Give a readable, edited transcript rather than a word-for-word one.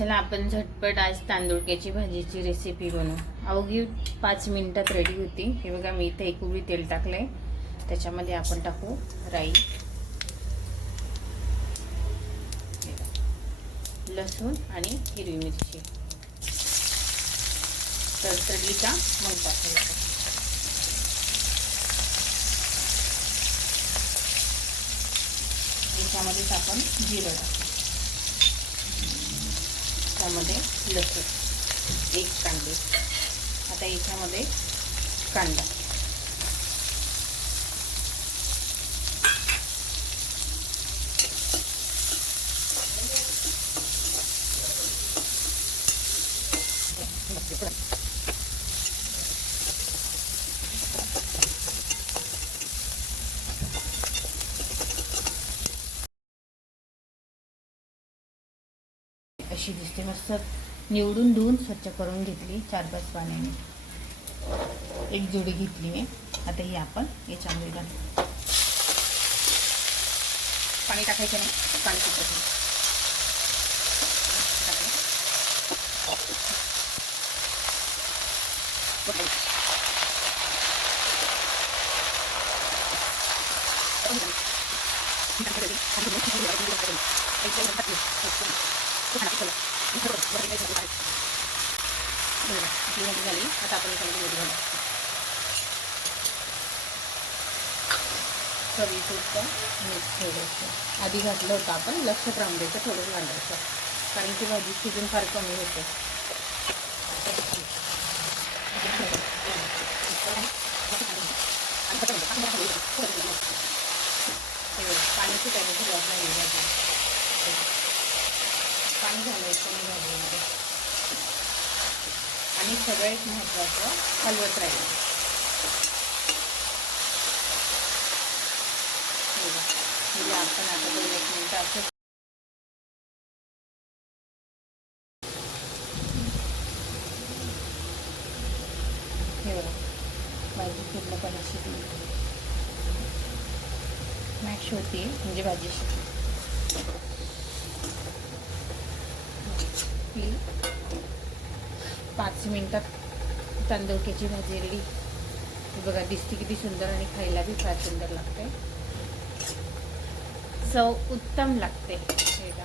चला आपण झटपट आज तांदुळक्याची भाजीची रेसिपी बनवू. अवघी 5 मिनिटात रेडी होती. हे बघा, मी इथे एक उभी तेल टाकले, त्याच्यामध्ये आपण टाकू राई, लसूण आणि हिरवी मिरची. तडतडली का मग टाकायचं. याच्यामध्येच आपण जिरं टाकू, त्यामध्ये लसूण, एक कांदे. आता याच्यामध्ये कांदा, अशी दिसते. मस्त निवडून धुवून स्वच्छ करून घेतली 4-5 पाण्याने. एक जोडी घेतली मी. आता ही आपण याच्यामध्ये घालू. पाणी टाकायचं नाही, पाणी टाकायचं नाही. झाली. आता आपण याच्यामध्ये घालू. चवीपुरतं मीठ ठेवायचं. आधी घातलं होतं आपण, लक्षात राहून द्यायचं, थोडं घालायचं, कारण की भाजी शिजून फार कमी होते. पाण्याची त्याची गरज नाही. पाणी घालायचं नाही भाजीमध्ये. आणि सगळ्यात महत्त्वाचं, हलवत राहील. म्हणजे आपण आता 2-1 मिनिटं असं हे बघा, भाजी पूर्णपणे शिजली, मॅश होती, म्हणजे भाजी शिजली. ही 5 मिनिटात तांदुळक्याची भाजी रेडी. बघा, दिसते किती सुंदर आणि खायला बी फार सुंदर लागते. चव उत्तम लागते. हे का